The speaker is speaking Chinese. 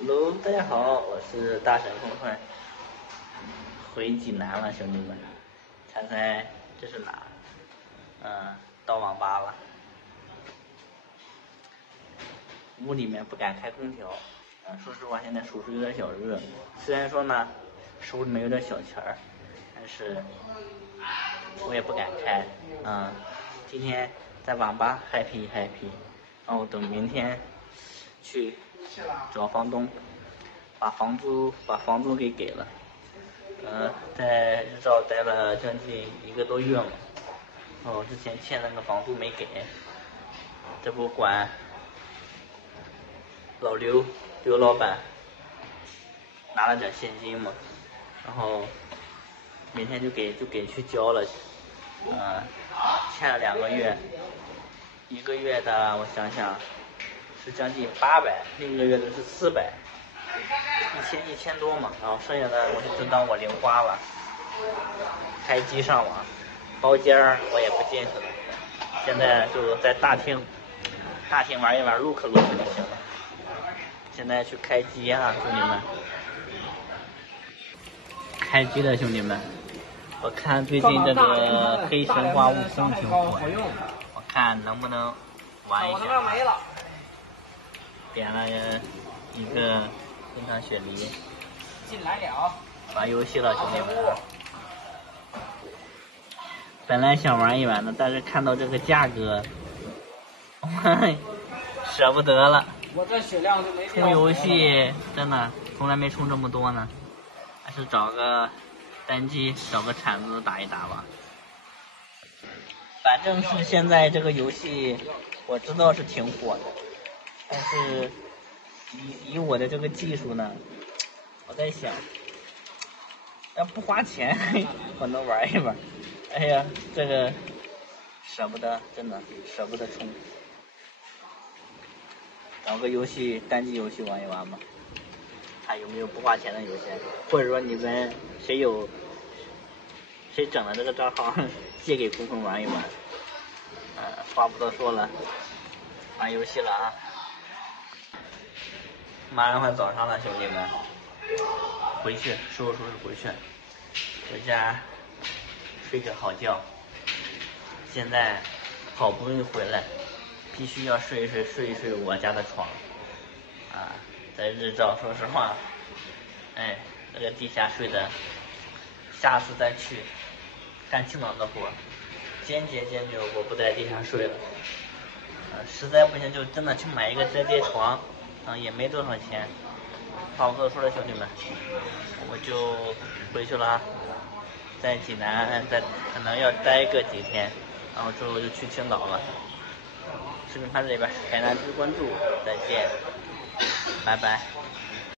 Hello，大家好，我是大神混混，回济南了，兄弟们，猜猜这是哪？到网吧了，屋里面不敢开空调，说实话，现在宿舍有点小热，虽然说呢，手里面有点小钱儿，但是我也不敢开，今天在网吧 happy，然后等明天去找房东。把房租给了，在日照待了将近1个多月了，之前欠那个房租没给，这不管老刘老板拿了点现金嘛，然后明天就给去交了，欠了2个月，1个月的我想想是将近800，另一个月的是400。1000多嘛，然后剩下的我就当我零花了，开机上网，包间我也不进去了，现在就在大厅玩一玩，look 就行了。现在去开机啊，兄弟们，开机了，兄弟们。我看最近这个黑神话悟空挺火，我看能不能玩一下。点了一个冰糖雪梨，进来了，玩游戏了，兄弟们。本来想玩一玩的，但是看到这个价格，舍不得了。我这血量就没充游戏真的从来没充这么多呢，还是找个单机，找个铲子打一打吧。反正是现在这个游戏我知道是挺火的，但是以我的这个技术呢，我在想，要不花钱我能玩一玩。哎呀，这个舍不得，真的舍不得充。找个游戏单机游戏玩一玩吧，看有没有不花钱的游戏，或者说你们谁整了这个账号借给空空玩一玩。话不多说了，玩游戏了啊！马上快早上了，兄弟们，回去收拾回去，回家睡个好觉。现在好不容易回来，必须要睡一睡我家的床。在日照，说实话，那个地下睡的，下次再去干青岛的活，坚决我不在地下睡了。实在不行就真的去买一个折叠床，也没多少钱。话不多说了，兄弟们，我就回去了，在济南可能要待个几天，然后之后就去青岛了。视频看这里边，海南之关注，再见，拜拜。